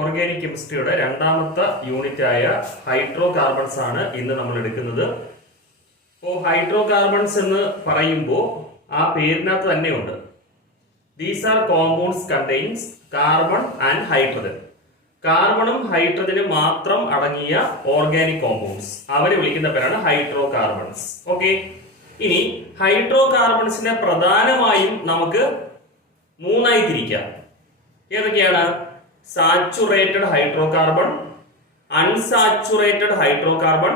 Organic കെമിസ്ട്രിയുടെ രണ്ടാമത്തെ യൂണിറ്റായ hydro carbons ആണ് ഇന്ന് നമ്മൾ എടുക്കുന്നത്. അപ്പോൾ ഹൈഡ്രോ കാർബൺസ് എന്ന് പറയുമ്പോൾ ആ പേരിനകത്ത് തന്നെയുണ്ട്. These are compounds contains carbon and hydrogen. കാർബണും ഹൈഡ്രജനും മാത്രം അടങ്ങിയ ഓർഗാനിക് കോമ്പൗണ്ട്സ്, അവരെ വിളിക്കുന്ന പേരാണ് ഹൈഡ്രോ കാർബൺസ്. ഓക്കെ, ഇനി ഹൈഡ്രോ കാർബൺസിനെ പ്രധാനമായും നമുക്ക് മൂന്നായി തിരിക്കാം. ഏതൊക്കെയാണ്? Saturated hydrocarbon, unsaturated hydrocarbon,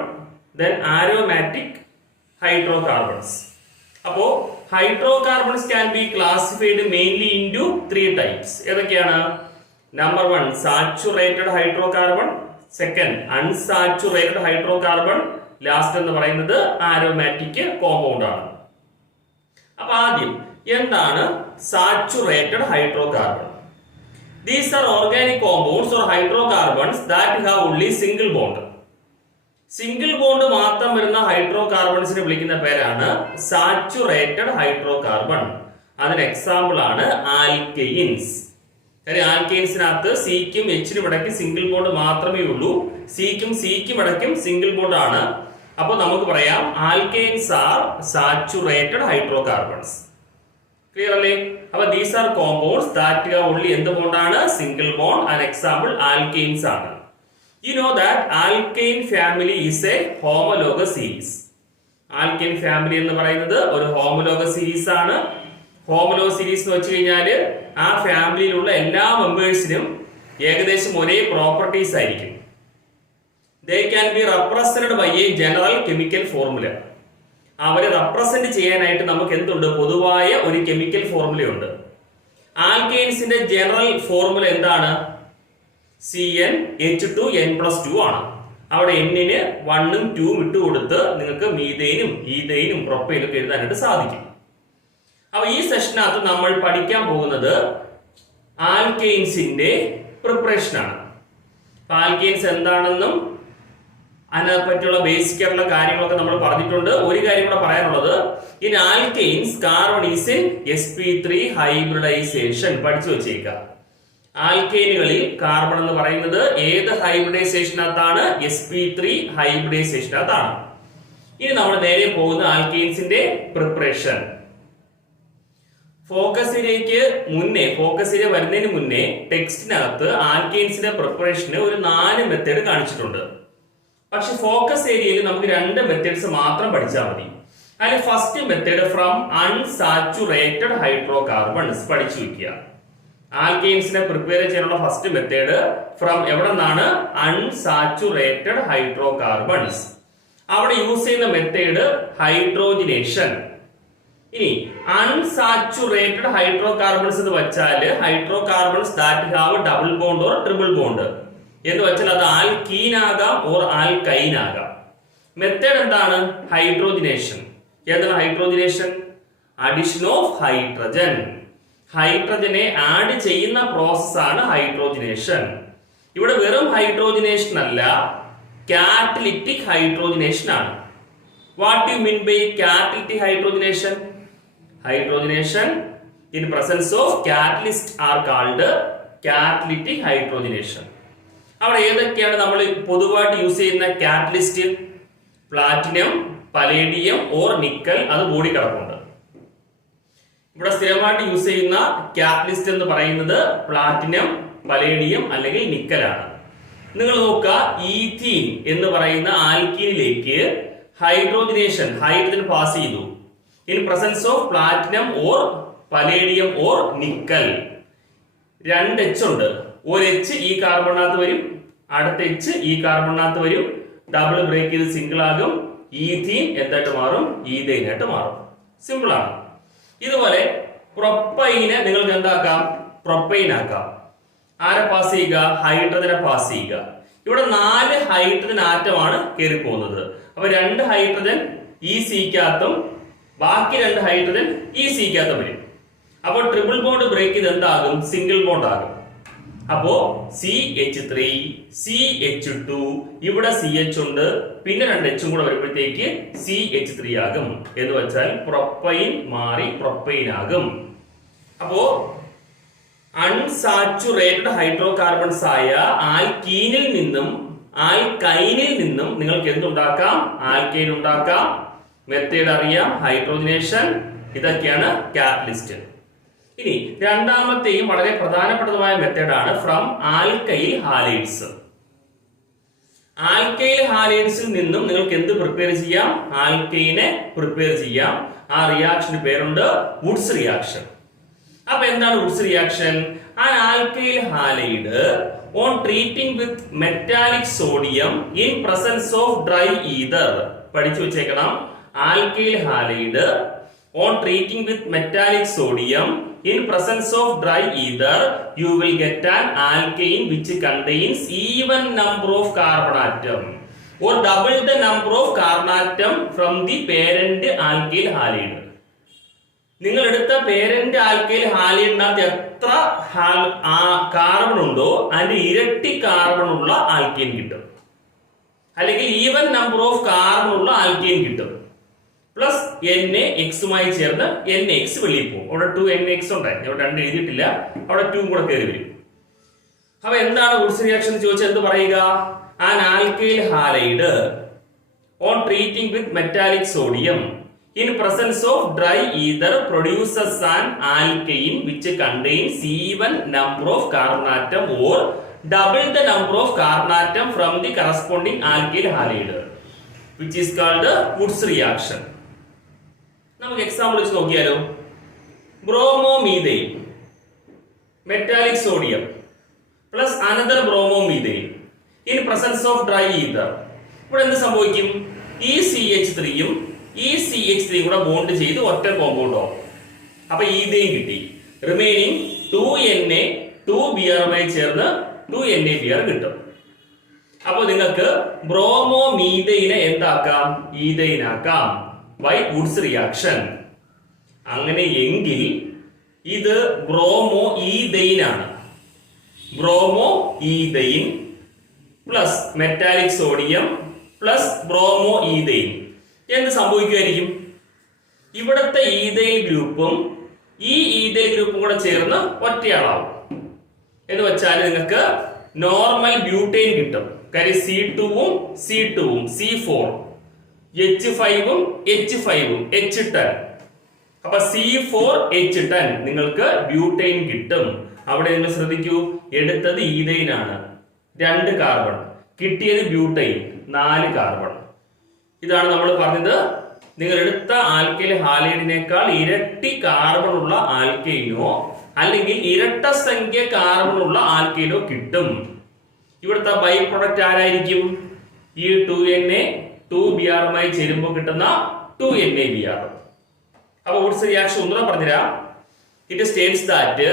then aromatic hydrocarbons. അപ്പോ hydrocarbons can be classified mainly into 3 types. ഏതൊക്കെയാണ്? Number 1 saturated hydrocarbon, second unsaturated hydrocarbon, last എന്ന് പറയുന്നത് ആരോമാറ്റിക് കോമ്പൗണ്ട് ആണ്. അപ്പൊ ആദ്യം എന്താണ് saturated hydrocarbon? These are organic compounds or hydrocarbons that have only single bond. Single bond മാത്രം വരുന്ന ഹൈഡ്രോകാർബൺസിനെ വിളിക്കുന്ന പേരാണ് സാച്ചുറേറ്റഡ് ഹൈഡ്രോകാർബൺ. അതിന് എക്സാമ്പിൾ ആണ് ആൽക്കെയിൻസ്. കാര്യം ആൽക്കെയിൻസിനകത്ത് സിക്കും എച്ചിനും ഇടയ്ക്ക് സിംഗിൾ ബോണ്ട് മാത്രമേ ഉള്ളൂ. സിക്കും ഇടയ്ക്കും സിംഗിൾ ബോണ്ട് ആണ്. അപ്പൊ നമുക്ക് പറയാം alkanes are saturated hydrocarbons. Clear അല്ലേ? അപ്പൊ these are compounds that have only എന്ത് ബോണ്ടാണ്? Single bond. And example alkanes ആണ്. You know that alkane family is a homologous series. Alkane family എന്ന് പറയുന്നത് ഒരു ഹോമോലോഗസ് സീരീസ് ആണ്. ഹോമോലോഗസ് സീരീസ് എന്ന് വെച്ച് കഴിഞ്ഞാൽ ആ ഫാമിലിയിലുള്ള എല്ലാ മെമ്പേഴ്സിനും ഏകദേശം ഒരേ പ്രോപ്പർട്ടീസ് ആയിരിക്കും. They can be represented by a general chemical formula. അവരെ റെപ്രസെന്റ് ചെയ്യാനായിട്ട് നമുക്ക് എന്തുണ്ട്? പൊതുവായ ഒരു കെമിക്കൽ ഫോർമുലയുണ്ട്. ആൽക്കെയിൻസിന്റെ ജനറൽ ഫോർമുല എന്താണ്? CnH2n+2 ആണ്. അവിടെ എന്നിന് 1ഉം 2ഉം ഇട്ട് കൊടുത്ത് നിങ്ങൾക്ക് മീഥെയിനും ഈഥെയിനും പ്രൊപ്പൈനും ഒക്കെ എഴുതാനായിട്ട് സാധിക്കും. അപ്പൊ ഈ സെഷനകത്ത് നമ്മൾ പഠിക്കാൻ പോകുന്നത് ആൽക്കെയിൻസിന്റെ പ്രിപ്പറേഷൻ ആണ്. ആൽക്കെയിൻസ് എന്താണെന്നും അതിനെ പറ്റിയുള്ള ബേസിക് ആയിട്ടുള്ള കാര്യങ്ങളൊക്കെ നമ്മൾ പറഞ്ഞിട്ടുണ്ട്. ഒരു കാര്യം കൂടെ പറയാനുള്ളത്, in alkanes carbon is in sp3 hybridization. പഠിച്ചു വെച്ചേക്കാം. ആൽക്കെയിനുകളിൽ കാർബൺ എന്ന് പറയുന്നത് ഏത് ഹൈബ്രിഡൈസേഷനകത്താണ്? sp3 ഹൈബ്രിഡൈസേഷനകത്താണ്. ഇനി നമ്മൾ നേരെ പോകുന്ന ആൽക്കെയിൻസിന്റെ പ്രിപ്പറേഷൻ. ഫോക്കസ് ഏരിയ വരുന്നതിന് മുന്നേ ടെക്സ്റ്റിനകത്ത് ആൽക്കെയിൻസിന്റെ പ്രിപ്പറേഷന് ഒരു 4 മെത്തേഡ് കാണിച്ചിട്ടുണ്ട്. പക്ഷെ ഫോക്കസ് ഏരിയയിൽ നമുക്ക് 2 മെത്തേഡ്സ് മാത്രം പഠിച്ചാൽ മതി. അതിൽ first method from unsaturated hydrocarbons പഠിച്ചു വെക്കുക. ആൽക്കെയിൻസിനെ പ്രിപ്പയർ ചെയ്യാനുള്ള ഫസ്റ്റ് മെത്തേഡ് ഫ്രം എവിടെ നിന്നാണ്? Unsaturated hydrocarbons. അവിടെ യൂസ് ചെയ്യുന്ന മെത്തേഡ് ഹൈഡ്രോജിനേഷൻ. ഇനി അൺസാച്ചുറേറ്റഡ് ഹൈഡ്രോകാർബൺസ് എന്ന് വെച്ചാൽ hydrocarbons that have double bond or triple bond എന്ന് വെച്ചാൽ അത് ആൽക്കീൻ ആകാം ഓർ ആൽക്കൈൻ ആകാം. മെത്തേഡ് എന്താണ്? ഹൈഡ്രോജിനേഷൻ. ഏതാണ് hydrogenation? Addition of hydrogen. ഹൈഡ്രജനെ add ചെയ്യുന്ന പ്രോസസ് ആണ് ഹൈഡ്രോജിനേഷൻ. ഇവിടെ വെറും ഹൈഡ്രോജിനേഷൻ അല്ല, കാറ്റലിറ്റിക് ഹൈഡ്രോജിനേഷൻ ആണ്. What you mean by catalytic hydrogenation? Hydrogenation in presence of catalyst are called catalytic hydrogenation. അവിടെ ഏതൊക്കെയാണ് നമ്മൾ പൊതുവായിട്ട് യൂസ് ചെയ്യുന്ന catalyst? Platinum, palladium or nickel. അത് ബോഡി കിടപ്പുണ്ട്. ഇവിടെ സ്ഥിരമായിട്ട് യൂസ് ചെയ്യുന്ന കാറ്റലിസ്റ്റ് എന്ന് പറയുന്നത് പ്ലാറ്റിനം, പലേഡിയം അല്ലെങ്കിൽ നിക്കലാണ്. നിങ്ങൾ നോക്കുക, ഈഥീൻ എന്ന് പറയുന്ന ആൽക്കീനിലേക്ക് ഹൈഡ്രജൻ പാസ് ചെയ്തു in presence of platinum or palladium or nickel. 2 H ഉണ്ട്. ഒരു H ഈ കാർബണിനകത്ത് വരും, അടുത്ത H ഈ കാർബണിനകത്ത് വരും. ഡബിൾ ബ്രേക്ക് ചെയ്ത് സിംഗിൾ ആകും. ഈഥീൻ എന്തായിട്ട് മാറും? ഈഥൈനായിട്ട് മാറും. സിമ്പിൾ ആണ്. ഇതുപോലെ പ്രൊപ്പൈനെ നിങ്ങൾക്ക് എന്താക്കാം? പ്രൊപ്പൈൻ ആക്കാം. ആരെ പാസ് ചെയ്യുക? ഹൈഡ്രജനെ പാസ് ചെയ്യുക. ഇവിടെ 4 ഹൈഡ്രജൻ ആറ്റമാണ് കയറി പോകുന്നത്. അപ്പൊ 2 ഹൈഡ്രജൻ ഈ സിക്കകത്തും ബാക്കി 2 ഹൈഡ്രജൻ ഈ സിക്കകത്തും വരും. അപ്പോൾ ട്രിപ്പിൾ ബോണ്ട് ബ്രേക്ക് ചെയ്ത് എന്താകും? സിംഗിൾ ബോണ്ട് ആകും. അപ്പോ CH3 CH2 ഇവിടെ CH ഉണ്ട്, പിന്നെ 2 H കൂടെ വരുമ്പോഴത്തേക്ക് CH3 ആകും. എന്ന് വെച്ചാൽ പ്രൊപ്പൈൻ മാറി പ്രൊപ്പൈൻ ആകും. അപ്പോ അൺസാച്ചുറേറ്റഡ് ഹൈഡ്രോകാർബൺസ് ആയ ആൽക്കീനിൽ നിന്നും ആൽക്കൈനിൽ നിന്നും നിങ്ങൾക്ക് എന്തുണ്ടാക്കാം? ആൽക്കൈൻ ഉണ്ടാക്കാം. മെത്തേഡ് അറിയാം, ഹൈഡ്രോജനേഷൻ. ഇതൊക്കെയാണ് കാറ്റലിസ്റ്റ്. ഇനി രണ്ടാമത്തെയും വളരെ പ്രധാനപ്പെട്ടതുമായ മെത്തേഡാണ് ഫ്രം ആൽക്കൈൽ ഹാലൈഡ്സ്. ആൽക്കൈൽ ഹാലൈഡ്സിൽ നിന്നും നിങ്ങൾക്ക് എന്ത് പ്രിപ്പയർ ചെയ്യാം? ആൽക്കൈനെ പ്രിപ്പയർ ചെയ്യാം. ആ റിയാക്ഷന് പേരുണ്ട് വുഡ്സ് റിയാക്ഷൻ. അപ്പൊ എന്താണ് Wurtz reaction? An alkyl halide on treating with metallic sodium in presence of dry ether. പഠിച്ചു വെച്ചേക്കണം. Alkyl halide on treating with metallic sodium in presence of dry ether, you will get an alkane which contains even number of carbon atom or double the number of carbon atom from the parent alkyl halide. നിങ്ങൾ എടുത്ത parent alkyl ഹാലൈഡിനകത്ത് എത്ര carbon ഉണ്ടോ അതിന്റെ ഇരട്ടി carbon ഉള്ള alkyne കിട്ടും, അല്ലെങ്കിൽ even number of carbon ഉള്ള ആൽക്കൈൻ കിട്ടും. പ്ലസ് NaX ചേർന്ന് NaX വെളിയിൽ പോകും. അവിടെ 2NaX ഉണ്ടായി, അവിടെ 2 എഴുതിയിട്ടില്ല, അവിടെ 2 കൂടെ കയറി വരും. അപ്പൊ എന്താണ് വുഡ്സ് റിയാക്ഷൻ എന്ന് ചോദിച്ചാൽ എന്ത് പറയുക? An alkyl halide on treating with metallic sodium in presence of dry ether produces an alkyne which contains even number of carbon atom or double the number of carbon atom from the corresponding alkyl halide which is called Wurtz reaction. നമുക്ക് example വെച്ച് നോക്കിയാലോ. Bromomethane metallic sodium plus another bromomethane in presence of dry ether. ഇവിടെ എന്ത് സംഭവിക്കും? ഈ CH3യും ഈ CH3 കൂടെ bond ചെയ്ത് ഒറ്റ കോമ്പൗണ്ട് ആവും. അപ്പൊ ഈഥൈൻ കിട്ടി. റിമൈനിങ് 2Na 2Br ചേർന്ന് 2NaBr കിട്ടും. അപ്പൊ നിങ്ങൾക്ക് ബ്രോമോമീഥൈനെ എന്താക്കാം? ഈഥൈൻ ആക്കാം. By Wurtz reaction. അങ്ങനെയെങ്കിൽ ഇത് ബ്രോമോ ഈഥൈൻ ആണ്. Bromoethane plus metallic sodium plus bromoethane എന്ത് സംഭവിക്കുമായിരിക്കും? ഇവിടത്തെ ഈഥൈൽ ഗ്രൂപ്പും ഈ ഈഥൈൽ ഗ്രൂപ്പും കൂടെ ചേർന്ന് ഒറ്റയാളാവും. എന്ന് വെച്ചാൽ നിങ്ങൾക്ക് നോർമൽ ബ്യൂട്ടൈൻ കിട്ടും. കാര്യം C2ഉം C2ഉം C4 H5ഉം H5ഉം H10. അപ്പൊ C4H10 നിങ്ങൾക്ക് ബ്യൂട്ടൈൻ കിട്ടും. അവിടെ നിങ്ങൾ ശ്രദ്ധിക്കൂ, എടുത്തത് ഈഥൈൻ ആണ് 2 കാർബൺ, കിട്ടിയത് ബ്യൂട്ടൈൻ 4 കാർബൺ. ഇതാണ് നമ്മൾ പറഞ്ഞത്. നിങ്ങൾ എടുത്ത ആൽക്കൈൽ ഹാലൈഡിനേക്കാൾ ഇരട്ടി കാർബൺ ഉള്ള ആൽക്കൈനോ അല്ലെങ്കിൽ ഇരട്ട സംഖ്യ കാർബൺ ഉള്ള ആൽക്കൈനോ കിട്ടും. ഇവിടുത്തെ ബൈ പ്രൊഡക്റ്റ് ആരായിരിക്കും? ഈ 2Na 2Br ചേരുമ്പോൾ കിട്ടുന്ന 2NaBr. അപ്പൊ വുഡ്സ് റിയാക്ഷൻ ഒന്നുകൂടെ പറഞ്ഞുതരാം. It states that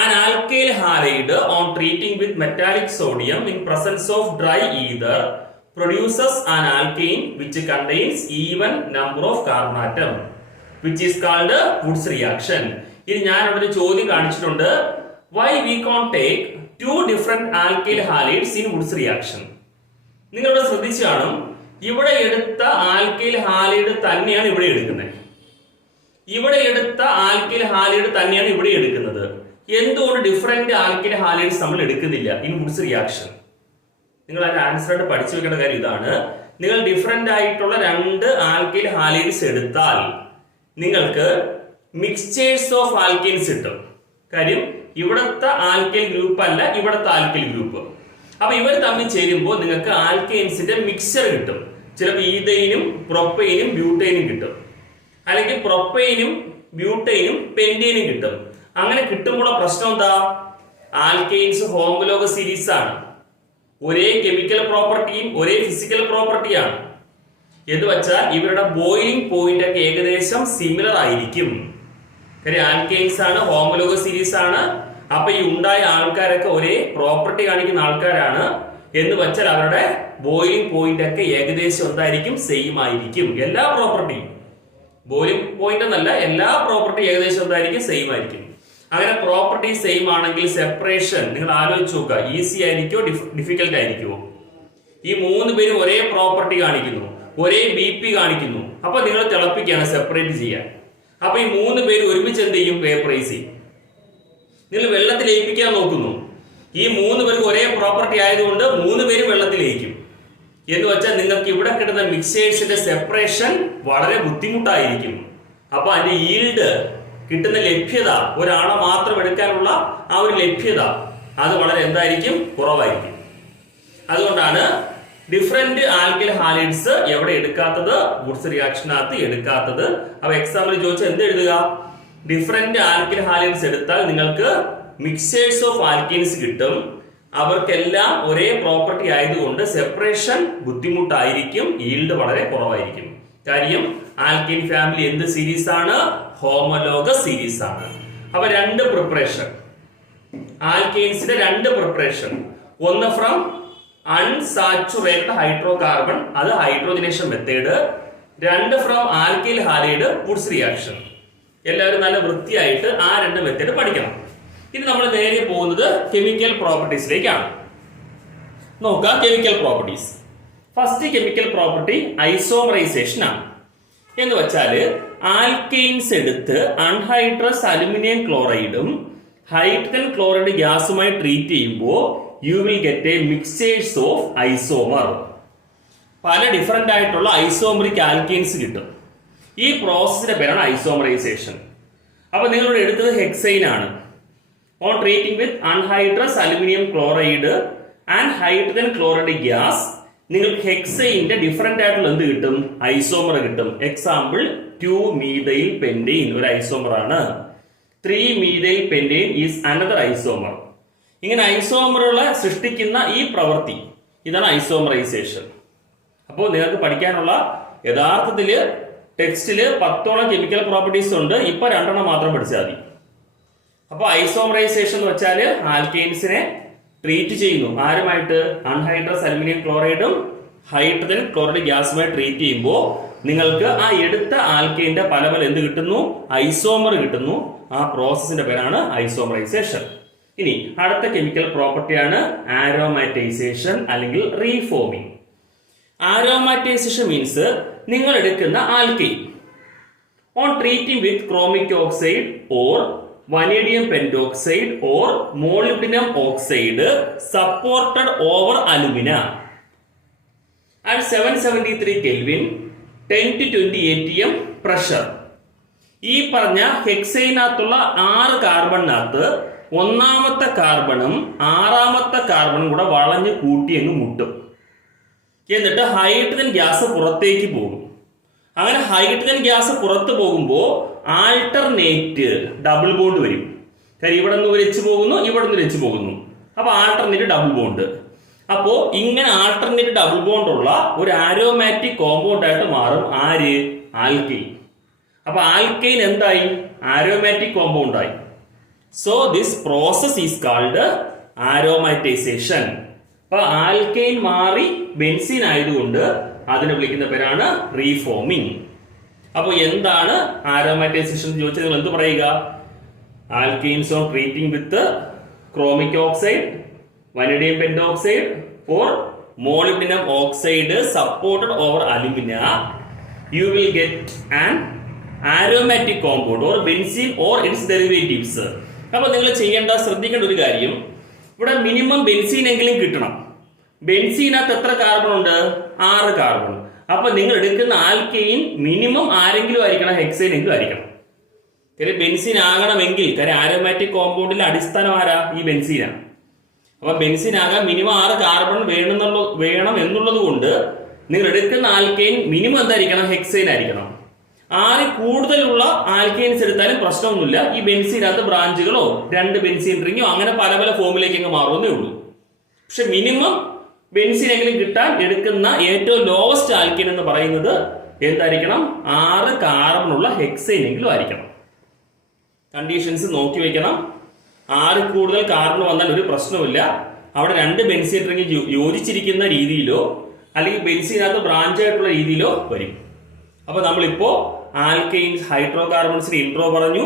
an alkyl halide on treating with metallic sodium in presence of dry ether produces an alkyne which contains even number of carbon atom which is called Wurtz reaction. ഇനി ഞാൻ ഇവിടെ ഒരു ചോദ്യം കാണിച്ചിട്ടുണ്ട്. Why we can take 2 different alkyl halides in Woods reaction. നിങ്ങളിവിടെ ശ്രദ്ധിച്ചു കാണും, ഇവിടെ എടുത്ത ആൽക്കൈൽ ഹാലൈഡ് തന്നെയാണ് ഇവിടെ എടുക്കുന്നത്. ഇവിടെ എടുത്ത ആൽക്കൈൽ ഹാലൈഡ് തന്നെയാണ് ഇവിടെ എടുക്കുന്നത്. എന്തുകൊണ്ട് ഡിഫറെന്റ് ആൽക്കൈൽ ഹാലൈഡ്സ് നമ്മൾ എടുക്കുന്നില്ല ഇൻ വുഡ്സ് റിയാക്ഷൻ? നിങ്ങൾ അതിന്റെ ആൻസർ ആയിട്ട് പഠിച്ചു വെക്കേണ്ട കാര്യം ഇതാണ്. നിങ്ങൾ ഡിഫറെന്റ് ആയിട്ടുള്ള 2 ആൽക്കൈൽ ഹാലൈഡ്സ് എടുത്താൽ നിങ്ങൾക്ക് മിക്സ്ചേഴ്സ് ഓഫ് ആൽക്കൈൻസ് കിട്ടും. കാര്യം ഇവിടത്തെ ആൽക്കൈൽ ഗ്രൂപ്പ് അല്ല ഇവിടത്തെ ആൽക്കൈൽ ഗ്രൂപ്പ്. അപ്പൊ ഇവർ തമ്മിൽ ചേരുമ്പോൾ നിങ്ങൾക്ക് ആൽക്കൈൻസിന്റെ മിക്സർ കിട്ടും. ചിലപ്പോൾ ഈഥൈനും പ്രൊപ്പൈനും ബ്യൂട്ടൈനും കിട്ടും, അല്ലെങ്കിൽ പ്രൊപ്പൈനും ബ്യൂട്ടൈനും പെന്റൈനും കിട്ടും. അങ്ങനെ കിട്ടുമ്പോൾ പ്രശ്നം എന്താ? ആൽക്കൈൻസ് ഹോമോലോഗ സീരീസ് ആണ്. ഒരേ കെമിക്കൽ പ്രോപ്പർട്ടിയും ഒരേ ഫിസിക്കൽ പ്രോപ്പർട്ടിയാണ്. എന്ന് വെച്ചാൽ ഇവരുടെ ബോയിലിംഗ് പോയിന്റ് ഒക്കെ ഏകദേശം സിമിലർ ആയിരിക്കും. കാര്യം ആൽക്കൈൻസ് ആണ്, ഹോമോലോഗ സീരീസ് ആണ്. അപ്പൊ ഈ ഉണ്ടായ ആൾക്കാരൊക്കെ ഒരേ പ്രോപ്പർട്ടി കാണിക്കുന്ന ആൾക്കാരാണ്. എന്ന് വെച്ചാൽ അവരുടെ ബോയിലിംഗ് പോയിന്റ് ഒക്കെ ഏകദേശം എന്തായിരിക്കും? സെയിം ആയിരിക്കും. എല്ലാ പ്രോപ്പർട്ടിയും, ബോയിലിംഗ് പോയിന്റ് എന്നല്ല, എല്ലാ പ്രോപ്പർട്ടി ഏകദേശം എന്തായിരിക്കും? സെയിം ആയിരിക്കും. അങ്ങനെ പ്രോപ്പർട്ടി സെയിം ആണെങ്കിൽ സെപ്പറേഷൻ നിങ്ങൾ ആലോചിച്ച് നോക്കുക, ഈസി ആയിരിക്കോ ഡിഫിക്കൽട്ട് ആയിരിക്കുമോ? ഈ 3 പേരും ഒരേ പ്രോപ്പർട്ടി കാണിക്കുന്നു, ഒരേ BP കാണിക്കുന്നു. അപ്പൊ നിങ്ങൾ തിളപ്പിക്കുകയാണ് സെപ്പറേറ്റ് ചെയ്യാൻ. അപ്പൊ ഈ 3 പേര് ഒരുമിച്ച് എന്ത് ചെയ്യും? വേപ്പറൈസ് ചെയ്യും. നിങ്ങൾ വെള്ളത്തിൽ ലയിപ്പിക്കാൻ നോക്കുന്നു. ഈ 3 പേർക്ക് ഒരേ പ്രോപ്പർട്ടി ആയതുകൊണ്ട് 3 പേരും വെള്ളത്തിൽ ലയിക്കും. എന്ന് വെച്ചാൽ നിങ്ങൾക്ക് ഇവിടെ കിട്ടുന്ന മിക്സേഴ്സിന്റെ സെപ്പറേഷൻ വളരെ ബുദ്ധിമുട്ടായിരിക്കും. അപ്പൊ അതിന്റെ ഈൽഡ് കിട്ടുന്ന ലഭ്യത, ഒരാളെ മാത്രം എടുക്കാനുള്ള ആ ഒരു ലഭ്യത അത് വളരെ എന്തായിരിക്കും, കുറവായിരിക്കും. അതുകൊണ്ടാണ് ഡിഫറെന്റ് ആൽക്കിൽ ഹാലൈഡ്സ് എവിടെ എടുക്കാത്തത്, വുഡ്സ് റിയാക്ഷനകത്ത് എടുക്കാത്തത്. അപ്പൊ എക്സാമ്പിൾ ചോദിച്ചാൽ എന്ത് എഴുതുക? ഡിഫറെന്റ് ആൽക്കിൽ ഹാലൈഡ്സ് എടുത്താൽ നിങ്ങൾക്ക് മിക്സേഴ്സ് ഓഫ് ആൽക്കീൻസ് കിട്ടും. അവർക്കെല്ലാം ഒരേ പ്രോപ്പർട്ടി ആയതുകൊണ്ട് സെപ്പറേഷൻ ബുദ്ധിമുട്ടായിരിക്കും, ഈൽഡ് വളരെ കുറവായിരിക്കും. കാര്യം ആൽക്കീൻ ഫാമിലി എന്ത് സീരീസ് ആണ്? ഹോമോലോഗസ് സീരീസ് ആണ്. അപ്പൊ 2 പ്രിപ്പറേഷൻ, ആൽക്കീൻസിന്റെ 2 പ്രിപ്പറേഷൻ. ഒന്ന് ഫ്രം അൺസാച്ചുറേറ്റഡ് ഹൈഡ്രോകാർബൺ, അത് hydrogenation method. 2 from alkyl halide, Woods reaction. എല്ലാവരും നല്ല വൃത്തിയായിട്ട് ആ 2 മെത്തേഡ് പഠിക്കണം. ഇനി നമ്മൾ നേരെ പോകുന്നത് കെമിക്കൽ പ്രോപ്പർട്ടീസിലേക്കാണ്. നോക്കാം chemical properties. First chemical property isomerisation ആണ്. എന്ന് വെച്ചാൽ ആൽക്കെയിൻസ് എടുത്ത് അൺഹൈഡ്രസ് അലുമിനിയം ക്ലോറൈഡും ഹൈഡ്രജൻ ക്ലോറൈഡ് ഗ്യാസുമായി ട്രീറ്റ് ചെയ്യുമ്പോൾ you will get a mixtures of isomer. പല ഡിഫറെന്റ് ആയിട്ടുള്ള ഐസോമറിക് ആൽക്കെയിൻസ് കിട്ടും. ഈ പ്രോസസ്സിന്റെ പേരാണ് ഐസോമറൈസേഷൻ. അപ്പൊ നിങ്ങളിവിടെ എടുത്തത് ഹെക്സൈൻ ആണ്. On treating with anhydrous aluminium chloride and hydrogen chloride gas നിങ്ങൾക്ക് ഹെക്സൈന്റെ ഡിഫറെന്റ് ആയിട്ടുള്ള എന്ത് കിട്ടും? ഐസോമർ കിട്ടും. എക്സാമ്പിൾ 2-methyl pentane ഒരു ഐസോമർ ആണ്. 3-methyl pentane is another isomer. ഇങ്ങനെ ഐസോമറുകളെ സൃഷ്ടിക്കുന്ന ഈ പ്രവൃത്തി ഇതാണ് ഐസോമറൈസേഷൻ. അപ്പോൾ നിങ്ങൾക്ക് പഠിക്കാനുള്ള യഥാർത്ഥത്തില് ടെക്സ്റ്റില് 10ഓളം കെമിക്കൽ പ്രോപ്പർട്ടീസ് ഉണ്ട്. ഇപ്പൊ 2 മാത്രം പഠിച്ചാൽ മതി. അപ്പൊ ഐസോമറൈസേഷൻ എന്ന് വെച്ചാൽ ആൽക്കെയിൻസിനെ ട്രീറ്റ് ചെയ്യുന്നു. ആരുമായിട്ട്? അൺഹൈഡ്രസ് അലുമിനിയം ക്ലോറൈഡും ഹൈഡ്രജൻ ക്ലോറൈഡ് ഗ്യാസുമായി ട്രീറ്റ് ചെയ്യുമ്പോൾ നിങ്ങൾക്ക് ആ എടുത്ത ആൽക്കെയിന്റെ പല എന്ത് കിട്ടുന്നു? ഐസോമർ കിട്ടുന്നു. ആ പ്രോസസ്സിന്റെ പേരാണ് ഐസോമറൈസേഷൻ. ഇനി അടുത്ത കെമിക്കൽ പ്രോപ്പർട്ടിയാണ് ആരോമാറ്റൈസേഷൻ അല്ലെങ്കിൽ റീഫോമിംഗ്. ആരോമാറ്റൈസേഷൻ മീൻസ് നിങ്ങൾ എടുക്കുന്ന alkane on treating with chromic oxide or vanadium pentoxide or molybdenum oxide supported over alumina at 773 Kelvin 10 to 20 atm pressure. ഈ പറഞ്ഞ ഹെക്സൈനകത്തുള്ള 6 കാർബണിനകത്ത് 1ാമത്തെ കാർബണും 6ാമത്തെ കാർബണും കൂടെ വളഞ്ഞ് കൂട്ടി അങ്ങ് മുട്ടും. എന്നിട്ട് ഹൈഡ്രജൻ ഗ്യാസ് പുറത്തേക്ക് പോകും. അങ്ങനെ ഹൈഡ്രജൻ ഗ്യാസ് പുറത്തു പോകുമ്പോൾ ആൾട്ടർനേറ്റ് ഡബിൾ ബോണ്ട് വരും. കാര്യം ഇവിടെ നിന്ന് ഒരു എച്ച് പോകുന്നു, ഇവിടെ നിന്ന് ഒരു എച്ച് പോകുന്നു. അപ്പൊ ആൾട്ടർനേറ്റ് ഡബിൾ ബോണ്ട്. അപ്പോ ഇങ്ങനെ ആൾട്ടർനേറ്റ് ഡബിൾ ബോണ്ട് ഉള്ള ഒരു ആരോമാറ്റിക് കോമ്പൗണ്ട് ആയിട്ട് മാറും ആര്? ആൽക്കെയിൻ. അപ്പൊ ആൽക്കെയിൻ എന്തായി? ആരോമാറ്റിക് കോമ്പൗണ്ട് ആയി. So this process is called aromatisation. അപ്പൊ ആൽക്കെയിൻ മാറി ബെൻസീൻ ആയതുകൊണ്ട് അതിനെ വിളിക്കുന്ന പേരാണ് റീഫോമിംഗ്. അപ്പോൾ എന്താണ് ആരോമാറ്റൈസേഷൻ ചോദിച്ചാൽ നിങ്ങൾ എന്ത് പറയുക? Alkanes on treating with chromic oxide, vanadium pentoxide or molybdenum oxide supported over alumina, U will get an aromatic compound or benzene or it's derivatives. അപ്പൊ നിങ്ങൾ ശ്രദ്ധിക്കേണ്ട ഒരു കാര്യം, ഇവിടെ മിനിമം ബെൻസീൻ എങ്കിലും കിട്ടണം. ബെൻസീനകത്ത് എത്ര കാർബൺ ഉണ്ട്? 6 കാർബൺ. അപ്പൊ നിങ്ങൾ എടുക്കുന്ന ആൽക്കെയിൻ മിനിമം ആരെങ്കിലും ആയിരിക്കണം, ഹെക്സൈൻ എങ്കിലും ആയിരിക്കണം. കാര്യം ബെൻസീൻ ആകണമെങ്കിൽ, കാര്യം ആരോമാറ്റിക് കോമ്പൗണ്ടിലെ അടിസ്ഥാനം ആരാ? ഈ ബെൻസീനാണ്. അപ്പൊ ബെൻസീൻ ആകാൻ മിനിമം 6 കാർബൺ വേണം എന്നുള്ളത് കൊണ്ട് നിങ്ങൾ എടുക്കുന്ന ആൽക്കെയിൻ മിനിമം എന്തായിരിക്കണം? ഹെക്സൈൻ ആയിരിക്കണം. 6 കൂടുതലുള്ള ആൽക്കെയിൻസ് എടുത്താലും പ്രശ്നമൊന്നുമില്ല. ഈ ബെൻസീനകത്ത് ബ്രാഞ്ചുകളോ 2 ബെൻസീൻ റിങ്ങോ അങ്ങനെ പല പല ഫോമിലേക്ക് അങ്ങ് മാറുന്നേ ഉള്ളൂ. പക്ഷെ മിനിമം ബെൻസീൻ എങ്കിലും കിട്ടാൻ എടുക്കുന്ന ഏറ്റവും ലോവസ്റ്റ് ആൽക്കീൻ എന്ന് പറയുന്നത് എന്തായിരിക്കണം? 6 കാർബണുള്ള ഹെക്സൈൻ എങ്കിലും ആയിരിക്കണം. കണ്ടീഷൻസ് നോക്കി വെക്കണം. 6 കൂടുതൽ കാർബൺ വന്നാൽ ഒരു പ്രശ്നമില്ല. അവിടെ 2 ബെൻസീൻ റിംഗ് യോജിച്ചിരിക്കുന്ന രീതിയിലോ അല്ലെങ്കിൽ ബെൻസീനകത്ത് ബ്രാഞ്ച് ആയിട്ടുള്ള രീതിയിലോ വരും. അപ്പൊ നമ്മളിപ്പോ ആൽക്കെയിൻസ് ഹൈഡ്രോ കാർബൺസിന് ഇൻട്രോ പറഞ്ഞു.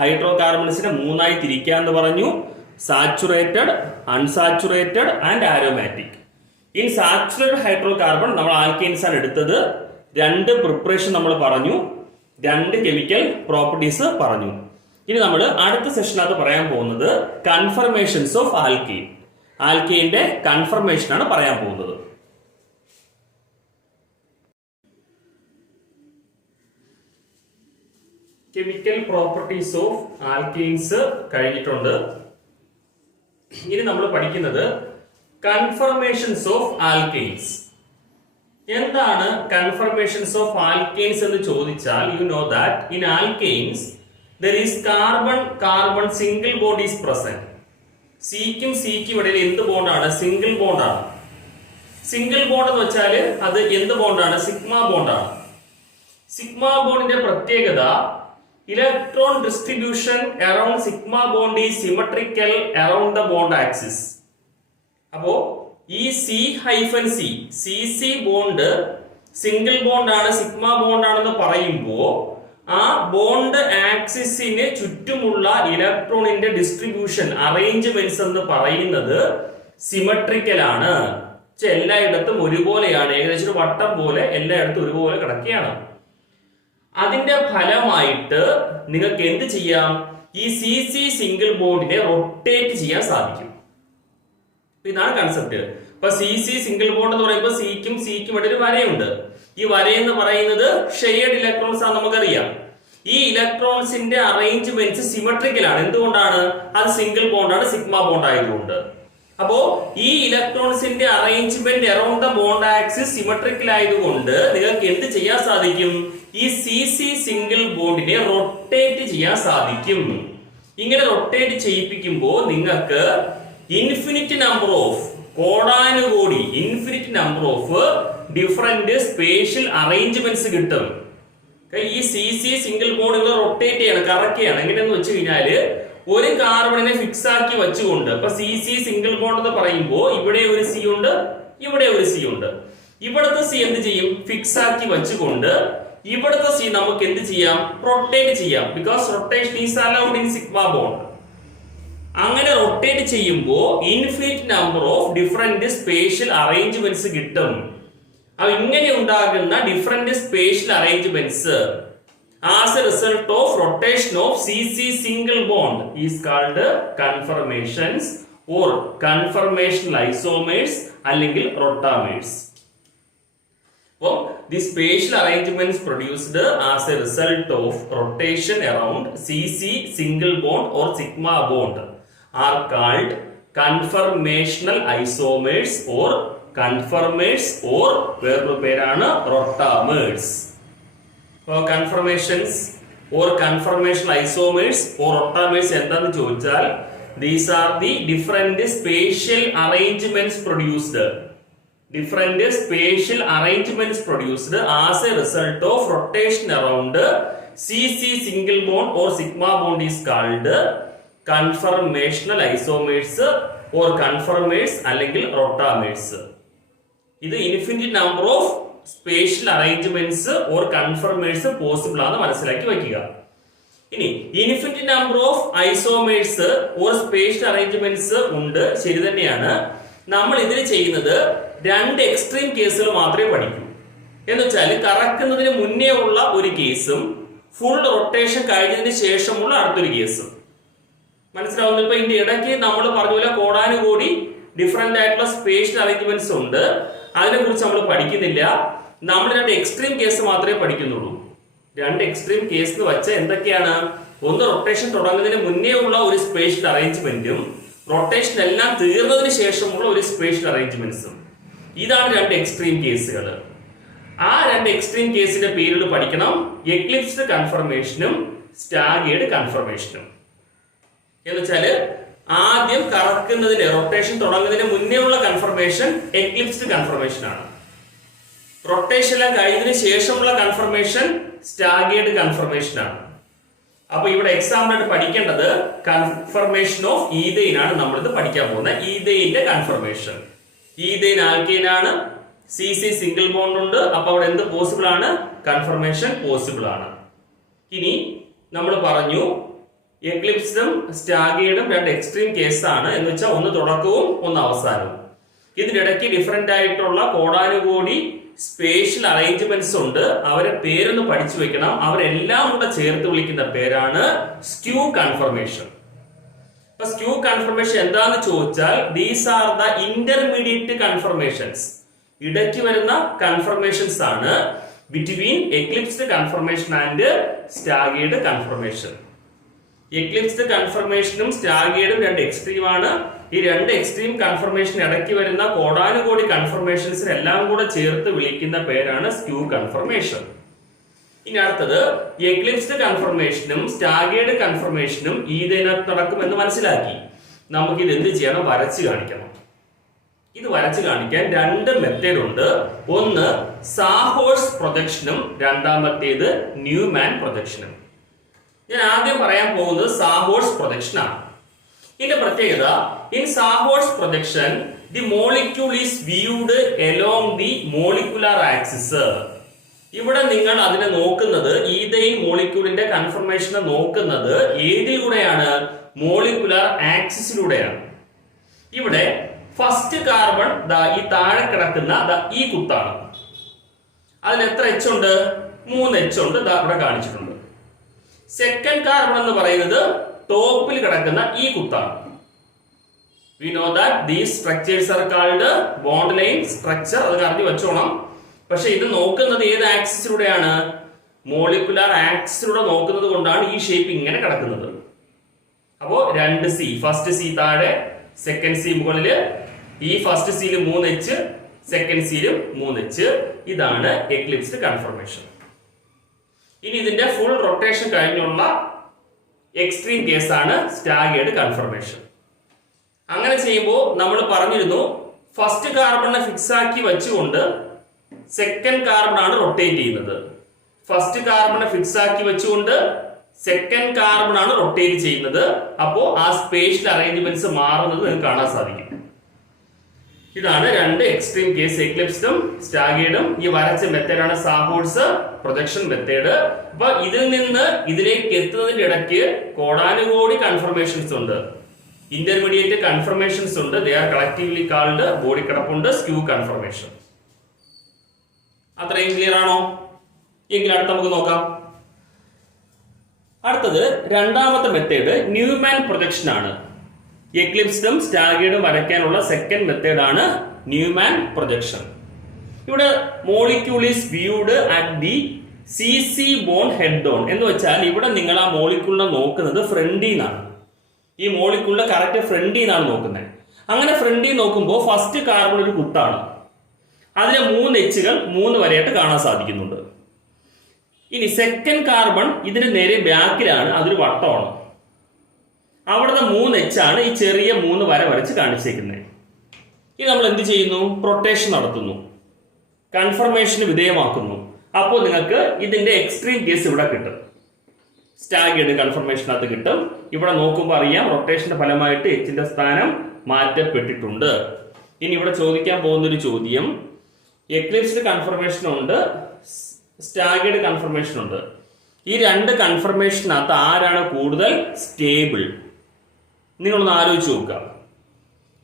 ഹൈഡ്രോ കാർബൺസിനെ 3ആയി തിരിക്കാന്ന് പറഞ്ഞു. Saturated, unsaturated and aromatic. In saturated hydrocarbon നമ്മൾ ആൽക്കെയിൻസ് ആണ് എടുത്തത്. 2 പ്രിപ്പറേഷൻ നമ്മൾ പറഞ്ഞു, 2 കെമിക്കൽ പ്രോപ്പർട്ടീസ് പറഞ്ഞു. ഇനി നമ്മൾ അടുത്ത സെഷനകത്ത് പറയാൻ പോകുന്നത് കൺഫർമേഷൻസ് ഓഫ് ആൽക്കീൻ. ആൽക്കീന്റെ കൺഫർമേഷൻ ആണ് പറയാൻ പോകുന്നത്. കെമിക്കൽ പ്രോപ്പർട്ടീസ് ഓഫ് ആൽക്കീൻസ് കഴിഞ്ഞിട്ടുണ്ട്. ഇനി നമ്മൾ പഠിക്കുന്നത് കൺഫർമേഷൻസ് ഓഫ് ആൽക്കീൻസ്. എന്താണ് കൺഫർമേഷൻസ് ഓഫ് ആൽക്കീൻസ് എന്ന് ചോദിച്ചാൽ, U know that in alkenes there is carbon single bond is present. സിക്കും സിക്കും ഇടയിൽ എന്ത് ബോണ്ടാണ്? സിംഗിൾ ബോണ്ടാണ്. സിംഗിൾ ബോണ്ട് എന്ന് വെച്ചാൽ അത് എന്ത് ബോണ്ടാണ്? സിഗ്മ ബോണ്ടാണ്. സിഗ്മ ബോണ്ടിന്റെ പ്രത്യേകത electron distribution around sigma bond is symmetrical around the bond axis. അപ്പോ ഈ C-C ബോണ്ട് സിംഗിൾ ബോണ്ടാണ്, സിഗ്മ ബോണ്ടാണെന്ന് പറയുമ്പോൾ ആ ബോണ്ട് ആക്സിസിന് ചുറ്റുമുള്ള ഇലക്ട്രോണിന്റെ ഡിസ്ട്രിബ്യൂഷൻ അറേഞ്ച്മെന്റ്സ് എന്ന് പറയുന്നത് സിമെട്രിക്കൽ ആണ്. എല്ലായിടത്തും ഒരുപോലെയാണ്, ഏകദേശം ഒരു വട്ടം പോലെ എല്ലായിടത്തും ഒരുപോലെ കിടക്കുകയാണ്. അതിന്റെ ഫലമായിട്ട് നിങ്ങൾക്ക് എന്ത് ചെയ്യാം? ഈ CC സിംഗിൾ ബോണ്ടിനെ റൊട്ടേറ്റ് ചെയ്യാൻ സാധിക്കും. ഇതാണ് കൺസെപ്റ്റ്. ഇപ്പൊ CC സിംഗിൾ ബോണ്ട് എന്ന് പറയുമ്പോൾ സിക്കും സിക്കും ഇടയിൽ വരയുണ്ട്. ഈ വരയെന്ന് പറയുന്നത് ഷെയർഡ് ഇലക്ട്രോൺസ് ആണ്, നമുക്കറിയാം. ഈ ഇലക്ട്രോൺസിന്റെ അറേഞ്ച്മെന്റ്സ് സിമെട്രിക്കൽ ആണ്. എന്തുകൊണ്ടാണ്? അത് സിംഗിൾ ബോണ്ടാണ്, സിഗ്മ ബോണ്ട് ആയതുകൊണ്ട്. അപ്പോ ഈ ഇലക്ട്രോൺസിന്റെ arrangement around the bond axis symmetrical ആയതുകൊണ്ട് നിങ്ങൾക്ക് എന്ത് ചെയ്യാൻ സാധിക്കും? ഈ CC സിംഗിൾ ബോണ്ടിനെ റൊട്ടേറ്റ് ചെയ്യാൻ സാധിക്കും. ഇങ്ങനെ റൊട്ടേറ്റ് ചെയ്യിപ്പിക്കുമ്പോൾ നിങ്ങൾക്ക് ഇൻഫിനിറ്റ് നമ്പർ ഓഫ് കോടാനുകോടി infinite number of different spatial arrangements കിട്ടും. ഈ CC സിംഗിൾ ബോണ്ട് റൊട്ടേറ്റ് ചെയ്യണം, കറക്റ്റ് ചെയ്യണം. എങ്ങനെയെന്ന് വെച്ച് കഴിഞ്ഞാല് ഒരു കാർബണിനെ ഫിക്സ് ആക്കി വെച്ചുകൊണ്ട്, ഇപ്പൊ CC സിംഗിൾ ബോണ്ട് എന്ന് പറയുമ്പോൾ ഇവിടെ ഒരു C ഉണ്ട്, ഇവിടെ ഒരു C ഉണ്ട്. ഇവിടുത്തെ C എന്ത് ചെയ്യും? ഫിക്സ് ആക്കി വെച്ചുകൊണ്ട് ഇവിടുത്തെ C നമുക്ക് എന്ത് ചെയ്യാം? റൊട്ടേറ്റ് ചെയ്യാം. Because rotation is allowed in sigma bond. അങ്ങനെ റൊട്ടേറ്റ് ചെയ്യുമ്പോൾ infinite number of different spatial arrangements കിട്ടും. അപ്പൊ ഇങ്ങനെ ഉണ്ടാകുന്ന different spatial arrangements as A result of rotation of CC single bond is called confirmations or conformational isomers അല്ലെങ്കിൽ റൊട്ടാമേഴ്സ്. അപ്പോൾ the spatial arrangements produced as a result of rotation around CC single bond or sigma bond are called conformational isomers or conformers or വേറൊരു പേരാണ് rotamers. Conformations or conformational isomers or rotamers എന്താണെന്ന് ചോദിച്ചാൽ, these are the different spatial arrangements produced as a result of rotation around CC single bond or sigma bond is called conformational isomers or conformers അല്ലെങ്കിൽ rotamers. ഇത് infinite number of spatial arrangements or conformers possible ആണ്, മനസ്സിലാക്കി വയ്ക്കുക. ഇനി infinite number of isomers or spatial arrangements ഉണ്ട്, ശരി തന്നെയാണ്. നമ്മൾ ഇതിൽ ചെയ്യുന്നത് രണ്ട് എക്സ്ട്രീം കേസുകൾ മാത്രമേ പഠിക്കൂ. എന്ന് വെച്ചാൽ കറക്കുന്നതിന് മുന്നേ ഉള്ള ഒരു കേസും ഫുൾ റൊട്ടേഷൻ കഴിഞ്ഞതിന് ശേഷമുള്ള അടുത്തൊരു കേസും. മനസ്സിലാവുന്നു? ഇപ്പൊ ഇതിന്റെ ഇടയ്ക്ക് നമ്മൾ പറഞ്ഞ പോലെ കോടാനുകൂടി ഡിഫറെന്റ് ആയിട്ടുള്ള സ്പേഷ്യൽ അറേഞ്ച്മെന്റ്സ് ഉണ്ട്, അതിനെ കുറിച്ച് നമ്മൾ പഠിക്കുന്നില്ല. നമ്മൾ രണ്ട് എക്സ്ട്രീം കേസ് മാത്രമേ പഠിക്കുന്നുള്ളൂ. രണ്ട് എക്സ്ട്രീം കേസ് എന്ന് വെച്ചാൽ എന്തൊക്കെയാണ്? ഒന്ന് റൊട്ടേഷൻ തുടങ്ങുന്നതിന് മുന്നേ ഉള്ള ഒരു സ്പേഷ്യൽ അറേഞ്ച്മെന്റും റൊട്ടേഷൻ എല്ലാം തീർന്നതിന് ശേഷമുള്ള ഒരു സ്പേഷ്യൽ അറേഞ്ച്മെന്റ്സും. ഇതാണ് രണ്ട് എക്സ്ട്രീം കേസുകൾ. ആ രണ്ട് എക്സ്ട്രീം കേസിന്റെ പേരുകൾ പഠിക്കണം: എക്ലിപ്സ്ഡ് കൺഫർമേഷനും സ്റ്റാഗേർഡ് കൺഫർമേഷനും. എന്ന് വെച്ചാല് ആദ്യം കറക്കുന്നതിന് റൊട്ടേഷൻ തുടങ്ങുന്നതിന് മുന്നേ ഉള്ള കൺഫർമേഷൻ എക്ലിപ്സ്ഡ് കൺഫർമേഷൻ ആണ്. റൊട്ടേഷൻ എല്ലാം കഴിഞ്ഞതിന് ശേഷമുള്ള കൺഫർമേഷൻ സ്റ്റാഗേർഡ് കൺഫർമേഷൻ ആണ്. അപ്പൊ ഇവിടെ എക്സാമ്പിൾ ആയിട്ട് പഠിക്കേണ്ടത് കൺഫർമേഷൻ ഓഫ് ഈഥെയ്ൻ ആണ്. നമ്മളിത് പഠിക്കാൻ പോകുന്നത് ഈഥെയ്ന്റെ കൺഫർമേഷൻ. ഈഥെയ്ൻ ആൽക്കെയ്ൻ ആണ്, CC സിംഗിൾ ബോണ്ട് ഉണ്ട്. അപ്പൊ അവിടെ എന്ത് പോസിബിൾ ആണ്? കൺഫർമേഷൻ പോസിബിൾ ആണ്. ഇനി നമ്മൾ പറഞ്ഞു എക്ലിപ്സും സ്റ്റാഗേർഡും രണ്ട് എക്സ്ട്രീം കേസാണ്. എന്ന് വെച്ചാൽ ഒന്ന് തുടക്കവും ഒന്ന് അവസാനവും. ഇതിനിടയ്ക്ക് ഡിഫറെന്റ് ആയിട്ടുള്ള കോടാനുകോടി സ്പേഷ്യൽ അറേഞ്ച്മെന്റ്സ് ഉണ്ട്. അവരെ പേരൊന്ന് പഠിച്ചു വെക്കണം. അവരെല്ലാം കൂടെ ചേർത്ത് വിളിക്കുന്ന പേരാണ് സ്ക്യൂ കൺഫർമേഷൻ. അപ്പൊ സ്ക്യൂ കൺഫർമേഷൻ എന്താന്ന് ചോദിച്ചാൽ these are the intermediate conformations. ഇടയ്ക്ക് വരുന്ന കൺഫർമേഷൻസ് ആണ് between eclipsed conformation and staggered conformation. Eclipsed കൺഫർമേഷനും സ്റ്റാഗേർഡും രണ്ട് എക്സ്ട്രീം ആണ്. ഈ രണ്ട് എക്സ്ട്രീം കൺഫർമേഷൻ ഇടയ്ക്ക് വരുന്ന കോടാനുകോടി കൺഫർമേഷൻസിന് എല്ലാം കൂടെ ചേർത്ത് വിളിക്കുന്ന പേരാണ് സ്ക്യൂ കൺഫർമേഷൻ. ഇനി അടുത്തത് എക്ലിപ്സ്ഡ് കൺഫർമേഷനും സ്റ്റാഗേർഡ് കൺഫർമേഷനും ഇതിനകത്ത് നടക്കുമെന്ന് മനസ്സിലാക്കി. നമുക്ക് ഇത് എന്ത് ചെയ്യണം? വരച്ച് കാണിക്കണം. ഇത് വരച്ച് കാണിക്കാൻ രണ്ട് മെത്തേഡ് ഉണ്ട്. ഒന്ന് സാഹോഴ്സ് പ്രൊജക്ഷനും രണ്ടാമത്തേത് ന്യൂമാൻ പ്രൊജക്ഷനും. ഞാൻ ആദ്യം പറയാൻ പോകുന്നത് സാഹോഴ്സ് പ്രൊജക്ഷൻ ആണ്. ഇതിന്റെ പ്രത്യേകത, in sawhorse projection the molecule is viewed along the molecular axis. ഇവിടെ നിങ്ങൾ അതിനെ നോക്കുന്നത്, ഈതൈൻ മോളിക്യൂളിന്റെ കൺഫർമേഷനെ നോക്കുന്നത് ഏതിലൂടെയാണ്? മോളിക്കുലാർ ആക്സിസിലൂടെയാണ്. ഇവിടെ ഫസ്റ്റ് കാർബൺ ഈ താഴെ കിടക്കുന്ന ഈ കുത്താണ്. അതിൽ എത്ര എച്ച് ഉണ്ട്? 3 എച്ച് ഉണ്ട്. ഇവിടെ കാണിച്ചിട്ടുണ്ട്. സെക്കൻഡ് കാർബൺ എന്ന് പറയുന്നത് ടോപ്പിൽ കിടക്കുന്ന ഈ കുത്താണ്. We know that these structures are called bond line structure. അത് അറിഞ്ഞു വെച്ചോണം. പക്ഷെ ഇത് നോക്കുന്നത് ഏത് ആക്സിസിലൂടെയാണ്? മോളിക്കുലാർ ആക്സിസിലൂടെ നോക്കുന്നത് കൊണ്ടാണ് ഈ ഷേപ്പ് ഇങ്ങനെ കിടക്കുന്നത്. അപ്പോ 2 സി, ഫസ്റ്റ് സി താഴെ, സെക്കൻഡ് സി മുകളില്. ഈ ഫസ്റ്റ് സിയിൽ 3 എച്ച്, സെക്കൻഡ് സിയിലും 3 എച്ച്. ഇതാണ് എക്ലിപ്സ്ഡ് കൺഫർമേഷൻ. ഇനി ഇതിന്റെ ഫുൾ റൊട്ടേഷൻ കഴിഞ്ഞുള്ള എക്സ്ട്രീം കേസാണ് സ്റ്റാഗേർഡ് കൺഫർമേഷൻ. അങ്ങനെ ചെയ്യുമ്പോൾ നമ്മൾ പറഞ്ഞിരുന്നു, ഫസ്റ്റ് കാർബണിനെ ഫിക്സ് ആക്കി വെച്ചുകൊണ്ട് സെക്കൻഡ് കാർബൺ ആണ് റൊട്ടേറ്റ് ചെയ്യുന്നത്. ഫസ്റ്റ് കാർബണിനെ ഫിക്സ് ആക്കി വെച്ചുകൊണ്ട് സെക്കൻഡ് കാർബൺ ആണ് റൊട്ടേറ്റ് ചെയ്യുന്നത്. അപ്പോ ആ സ്പേഷ്യൽ അറേഞ്ച്മെന്റ്സ് മാറുന്നത് നിങ്ങൾക്ക് കാണാൻ സാധിക്കും. ഇതാണ് രണ്ട് എക്സ്ട്രീം കേസ്, എക്ലിപ്സ്ഡും സ്റ്റാഗേർഡും. ഈ വരച്ച മെത്തേഡാണ് സാഹോഴ്സ് പ്രൊജക്ഷൻ മെത്തേഡ്. അപ്പൊ ഇതിൽ നിന്ന് ഇതിലേക്ക് എത്തുന്നതിന്റെ ഇടയ്ക്ക് കോടാനുകോടി കൺഫർമേഷൻസ് ഉണ്ട്, ഇന്റർമീഡിയറ്റ് കൺഫർമേഷൻസ് ഉണ്ട്. They are collectively called, body കിടപ്പുണ്ട്, സ്ക്യൂ കൺഫർമേഷൻ. അത്രയും ക്ലിയർ ആണോ? എങ്കിൽ അടുത്ത് നമുക്ക് നോക്കാം. അടുത്തത് രണ്ടാമത്തെ മെത്തേഡ് ന്യൂമാൻ പ്രൊജക്ഷൻ ആണ്. എക്ലിപ്സ്ഡും സ്റ്റാഗേർഡും വരയ്ക്കാനുള്ള സെക്കൻഡ് മെത്തേഡ് ആണ് ന്യൂമാൻ പ്രൊജക്ഷൻ. ഇവിടെ molecule is viewed at the CC bond head on എന്ന് വെച്ചാൽ ഇവിടെ നിങ്ങൾ ആ മോളിക്യൂളിനെ നോക്കുന്നത് ഫ്രണ്ടിൽ നിന്നാണ്. ഈ മോളിക്യൂളിന്റെ കറക്റ്റ് ഫ്രണ്ടിൽ നിന്നാണ് നോക്കുന്നത്. അങ്ങനെ ഫ്രണ്ടിൽ നോക്കുമ്പോൾ ഫസ്റ്റ് കാർബൺ ഒരു കുത്താണ്. അതിലെ 3 എച്ചുകൾ 3 വരെയായിട്ട് കാണാൻ സാധിക്കുന്നുണ്ട്. ഇനി സെക്കൻഡ് കാർബൺ ഇതിന് നേരെ ബാക്കിലാണ്, അതൊരു വട്ടമാണ്. അവിടുത്തെ 3 എച്ചാണ് ഈ ചെറിയ 3 വര വരച്ച് കാണിച്ചേക്കുന്നത്. ഇനി നമ്മൾ എന്ത് ചെയ്യുന്നു? റൊട്ടേഷൻ നടത്തുന്നു, കൺഫർമേഷന് വിധേയമാക്കുന്നു. അപ്പോൾ നിങ്ങൾക്ക് ഇതിന്റെ എക്സ്ട്രീം കേസ് ഇവിടെ കിട്ടും. സ്റ്റാഗേർഡ് കൺഫർമേഷനകത്ത് കിട്ടും. ഇവിടെ നോക്കുമ്പോൾ അറിയാം റൊട്ടേഷന്റെ ഫലമായിട്ട് എച്ചിന്റെ സ്ഥാനം മാറ്റപ്പെട്ടിട്ടുണ്ട്. ഇനി ഇവിടെ ചോദിക്കാൻ പോകുന്ന ഒരു ചോദ്യം, എക്ലിപ്സ്ഡ് കൺഫർമേഷൻ ഉണ്ട്, സ്റ്റാഗേർഡ് കൺഫർമേഷൻ ഉണ്ട്. ഈ രണ്ട് കൺഫർമേഷനകത്ത് ആരാണ് കൂടുതൽ സ്റ്റേബിൾ? നിങ്ങളൊന്ന് ആലോചിച്ച് നോക്കുക.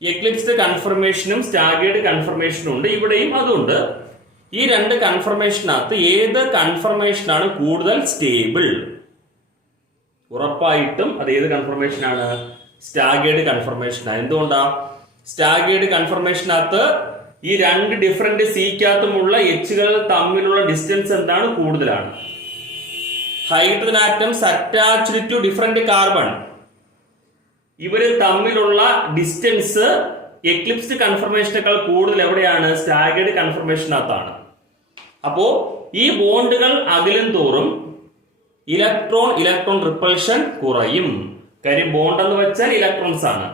എക്ലിപ്സ്ഡ് കൺഫർമേഷനും സ്റ്റാഗേർഡ് കൺഫർമേഷനും ഉണ്ട്, ഇവിടെയും അതുണ്ട്. ഈ രണ്ട് കൺഫർമേഷനകത്ത് ഏത് കൺഫർമേഷനാണ് കൂടുതൽ സ്റ്റേബിൾ? ഉറപ്പായിട്ടും അത് ഏത് കൺഫർമേഷനാണ്? സ്റ്റാഗേർഡ് കൺഫർമേഷനാണ്. എന്തുകൊണ്ടാ? സ്റ്റാഗേർഡ് കൺഫർമേഷനകത്ത് ഈ രണ്ട് ഡിഫറെന്റ് സിക്കകത്തുമുള്ള എച്ചുകൾ തമ്മിലുള്ള ഡിസ്റ്റൻസ് എന്താണ്? കൂടുതലാണ്. Hydrogen atoms attached to different carbon, ഇവര് തമ്മിലുള്ള ഡിസ്റ്റൻസ് എക്ലിപ്സ്ഡ് കൺഫർമേഷനേക്കാൾ കൂടുതൽ എവിടെയാണ്? സ്റ്റാഗേർഡ് കൺഫർമേഷനകത്താണ്. അപ്പോ ഈ ബോണ്ടുകൾ അകലും തോറും ഇലക്ട്രോൺ റിപ്പൾഷൻ കുറയും. കാര്യം ബോണ്ട് എന്ന് വെച്ചാൽ ഇലക്ട്രോൺസ് ആണ്.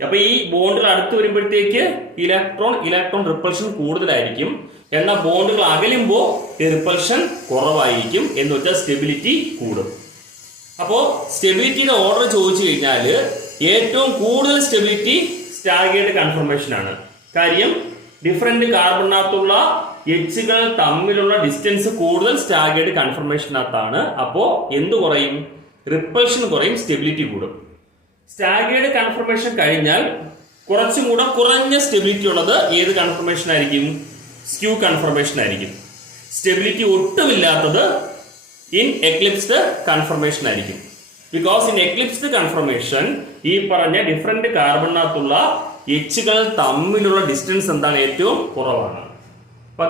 അപ്പൊ ഈ ബോണ്ടുകൾ അടുത്ത് വരുമ്പോഴത്തേക്ക് ഇലക്ട്രോൺ റിപ്പൾഷൻ കൂടുതലായിരിക്കും. എന്നാൽ ബോണ്ടുകൾ അകലുമ്പോൾ റിപ്പൾഷൻ കുറവായിരിക്കും. എന്ന് വെച്ചാൽ സ്റ്റെബിലിറ്റി കൂടും. അപ്പോ സ്റ്റെബിലിറ്റിയുടെ ഓർഡർ ചോദിച്ചു കഴിഞ്ഞാൽ ഏറ്റവും കൂടുതൽ സ്റ്റെബിലിറ്റി സ്റ്റാഗേർഡ് കൺഫർമേഷൻ ആണ്. കാര്യം ഡിഫറെന്റ് കാർബണിനകത്തുള്ള എച്ചുകൾ തമ്മിലുള്ള ഡിസ്റ്റൻസ് കൂടുതൽ സ്റ്റാഗേർഡ് കൺഫർമേഷനകത്താണ്. അപ്പോ എന്ത് കുറയും? റിപ്പൾഷൻ കുറയും, സ്റ്റെബിലിറ്റി കൂടും. സ്റ്റാഗേർഡ് കൺഫർമേഷൻ കഴിഞ്ഞാൽ കുറച്ചും കൂടെ കുറഞ്ഞ സ്റ്റെബിലിറ്റി ഉള്ളത് ഏത് കൺഫർമേഷൻ ആയിരിക്കും? സ്ക്യൂ കൺഫർമേഷൻ ആയിരിക്കും. സ്റ്റെബിലിറ്റി ഒട്ടുമില്ലാത്തത് ഇൻ എക്ലിപ്സ്ഡ് കൺഫർമേഷൻ ആയിരിക്കും. ബിക്കോസ് ഇൻ എക്ലിപ്സ്ഡ് കൺഫർമേഷൻ ഈ പറഞ്ഞ ഡിഫറെന്റ് കാർബണിനകത്തുള്ള എച്ചുകൾ തമ്മിലുള്ള ഡിസ്റ്റൻസ് എന്താണ്? ഏറ്റവും കുറവാണ്. അപ്പൊ